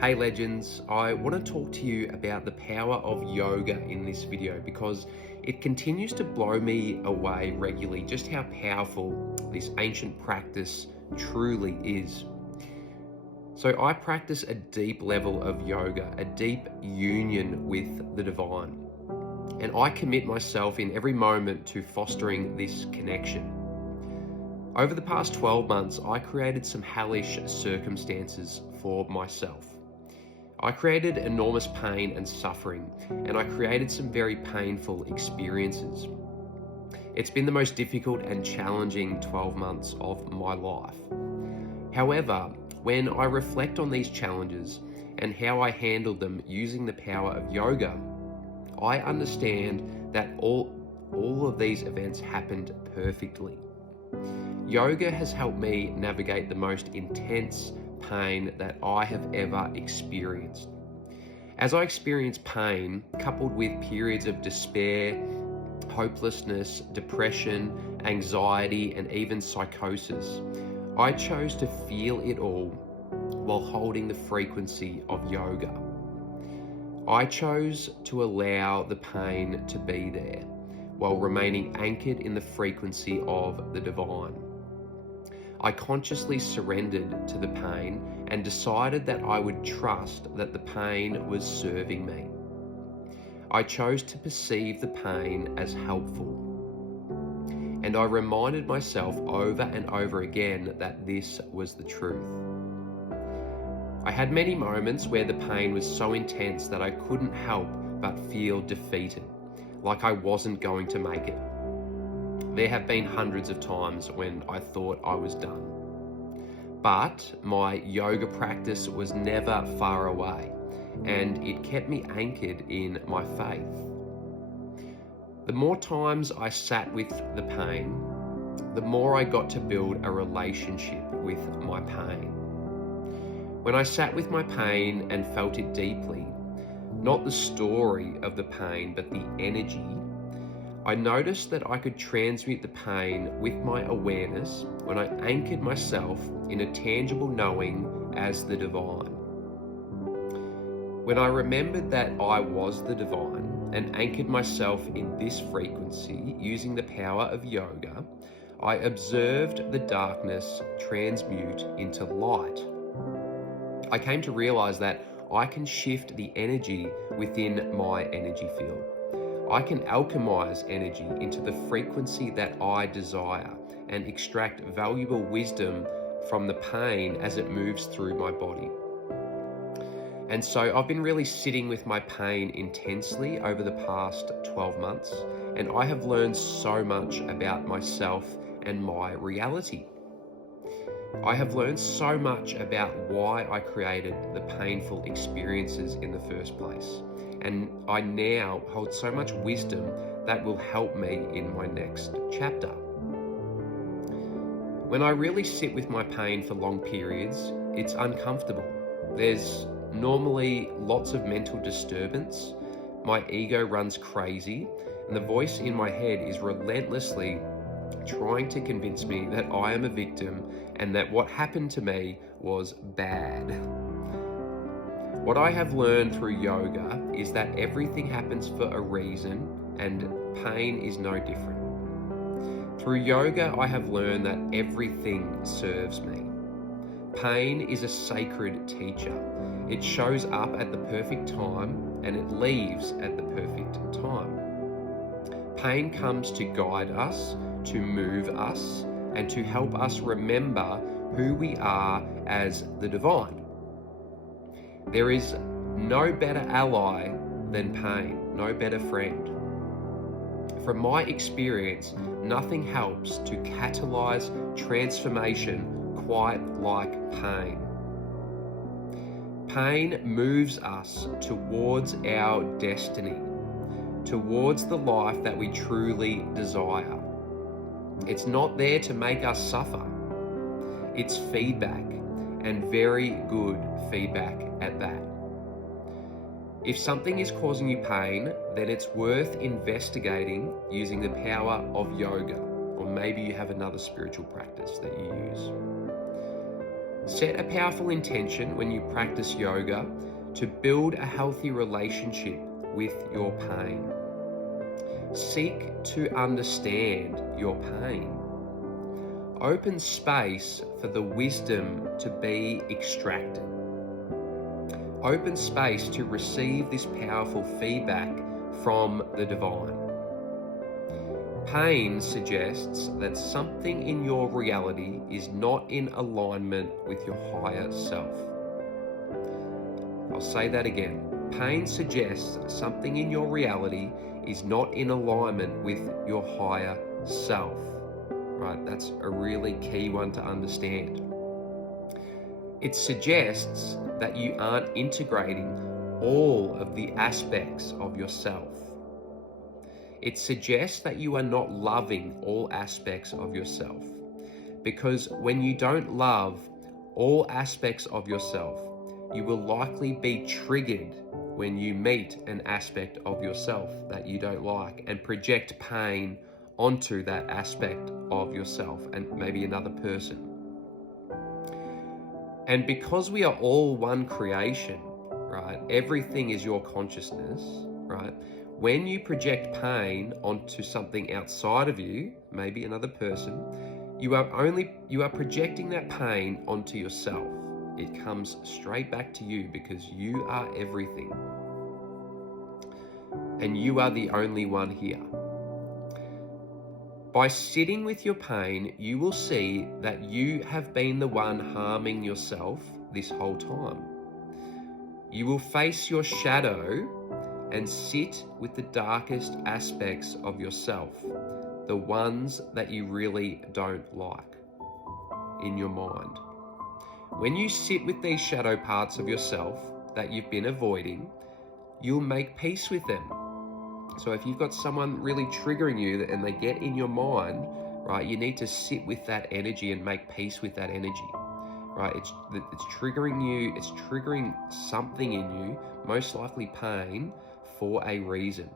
Hey legends, I want to talk to you about the power of yoga in this video because it continues to blow me away regularly just how powerful this ancient practice truly is. So I practice a deep level of yoga, a deep union with the divine, and I commit myself in every moment to fostering this connection. Over the past 12 months, I created some hellish circumstances for myself. I created enormous pain and suffering, and I created some very painful experiences. It's been the most difficult and challenging 12 months of my life. However, when I reflect on these challenges and how I handled them using the power of yoga, I understand that all of these events happened perfectly. Yoga has helped me navigate the most intense pain that I have ever experienced. As I experienced pain, coupled with periods of despair, hopelessness, depression, anxiety, and even psychosis, I chose to feel it all while holding the frequency of yoga. I chose to allow the pain to be there while remaining anchored in the frequency of the divine. I consciously surrendered to the pain and decided that I would trust that the pain was serving me. I chose to perceive the pain as helpful. And I reminded myself over and over again that this was the truth. I had many moments where the pain was so intense that I couldn't help but feel defeated, like I wasn't going to make it. There have been hundreds of times when I thought I was done. But my yoga practice was never far away, and it kept me anchored in my faith. The more times I sat with the pain, the more I got to build a relationship with my pain. When I sat with my pain and felt it deeply, not the story of the pain, but the energy, I noticed that I could transmute the pain with my awareness when I anchored myself in a tangible knowing as the divine. When I remembered that I was the divine and anchored myself in this frequency using the power of yoga, I observed the darkness transmute into light. I came to realize that I can shift the energy within my energy field. I can alchemize energy into the frequency that I desire and extract valuable wisdom from the pain as it moves through my body. And so I've been really sitting with my pain intensely over the past 12 months, and I have learned so much about myself and my reality. I have learned so much about why I created the painful experiences in the first place. And I now hold so much wisdom that will help me in my next chapter. When I really sit with my pain for long periods, it's uncomfortable. There's normally lots of mental disturbance. My ego runs crazy, and the voice in my head is relentlessly trying to convince me that I am a victim and that what happened to me was bad. What I have learned through yoga is that everything happens for a reason, and pain is no different. Through yoga, I have learned that everything serves me. Pain is a sacred teacher. It shows up at the perfect time and it leaves at the perfect time. Pain comes to guide us, to move us, and to help us remember who we are as the divine. There is no better ally than pain, no better friend. From my experience, nothing helps to catalyze transformation quite like pain. Pain moves us towards our destiny, towards the life that we truly desire. It's not there to make us suffer. It's feedback, and very good feedback at that. If something is causing you pain, then it's worth investigating using the power of yoga, or maybe you have another spiritual practice that you use. Set a powerful intention when you practice yoga to build a healthy relationship with your pain. Seek to understand your pain. Open space for the wisdom to be extracted. Open space to receive this powerful feedback from the divine. Pain suggests that something in your reality is not in alignment with your higher self. I'll say that again. Pain suggests something in your reality is not in alignment with your higher self. Right? That's a really key one to understand. It suggests that you aren't integrating all of the aspects of yourself. It suggests that you are not loving all aspects of yourself. Because when you don't love all aspects of yourself, you will likely be triggered when you meet an aspect of yourself that you don't like and project pain onto that aspect of yourself and maybe another person. And because we are all one creation, right? Everything is your consciousness, right? When you project pain onto something outside of you, maybe another person, you are projecting that pain onto yourself. It comes straight back to you because you are everything. And you are the only one here. By sitting with your pain, you will see that you have been the one harming yourself this whole time. You will face your shadow and sit with the darkest aspects of yourself, the ones that you really don't like in your mind. When you sit with these shadow parts of yourself that you've been avoiding, you'll make peace with them. So if you've got someone really triggering you and they get in your mind, right, you need to sit with that energy and make peace with that energy, right? It's triggering you, it's triggering something in you, most likely pain, for a reason.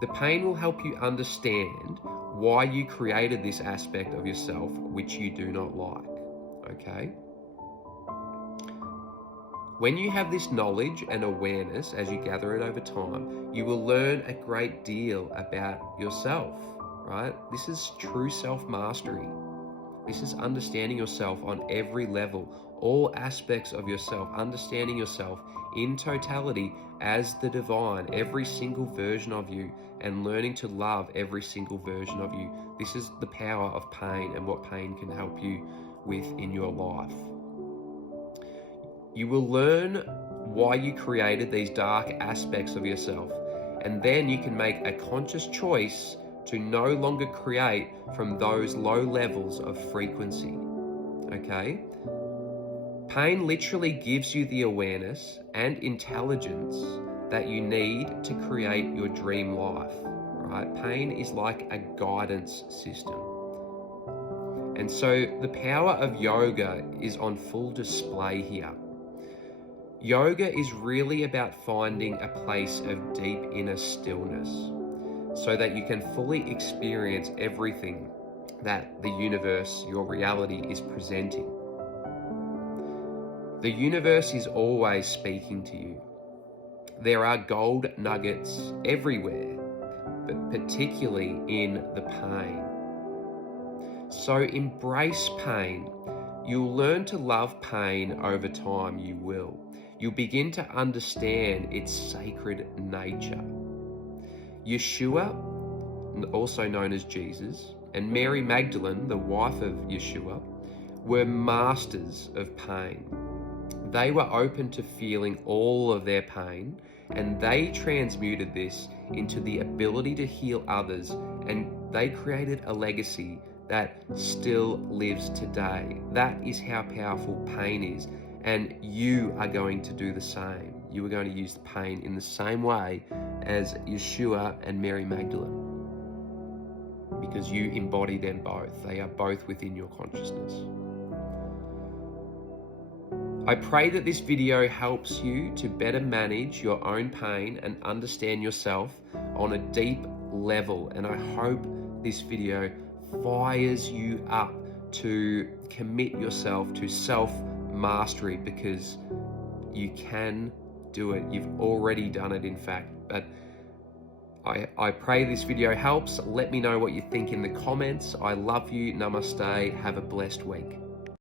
The pain will help you understand why you created this aspect of yourself which you do not like, okay? When you have this knowledge and awareness as you gather it over time, you will learn a great deal about yourself, right? This is true self-mastery. This is understanding yourself on every level, all aspects of yourself, understanding yourself in totality as the divine, every single version of you, and learning to love every single version of you. This is the power of pain and what pain can help you with in your life. You will learn why you created these dark aspects of yourself, and then you can make a conscious choice to no longer create from those low levels of frequency, okay? Pain literally gives you the awareness and intelligence that you need to create your dream life, right? Pain is like a guidance system. And so the power of yoga is on full display here. Yoga is really about finding a place of deep inner stillness so that you can fully experience everything that the universe, your reality, is presenting. The universe is always speaking to you. There are gold nuggets everywhere, but particularly in the pain. So embrace pain. You'll learn to love pain over time, you will. You'll begin to understand its sacred nature. Yeshua, also known as Jesus, and Mary Magdalene, the wife of Yeshua, were masters of pain. They were open to feeling all of their pain, and they transmuted this into the ability to heal others, and they created a legacy that still lives today. That is how powerful pain is. And you are going to do the same. You are going to use the pain in the same way as Yeshua and Mary Magdalene, because you embody them both. They are both within your consciousness. I pray that this video helps you to better manage your own pain and understand yourself on a deep level. And I hope this video fires you up to commit yourself to self mastery, because you can do it. You've already done it, in fact. But I pray this video helps. Let me know what you think in the comments. I love you. Namaste. Have a blessed week.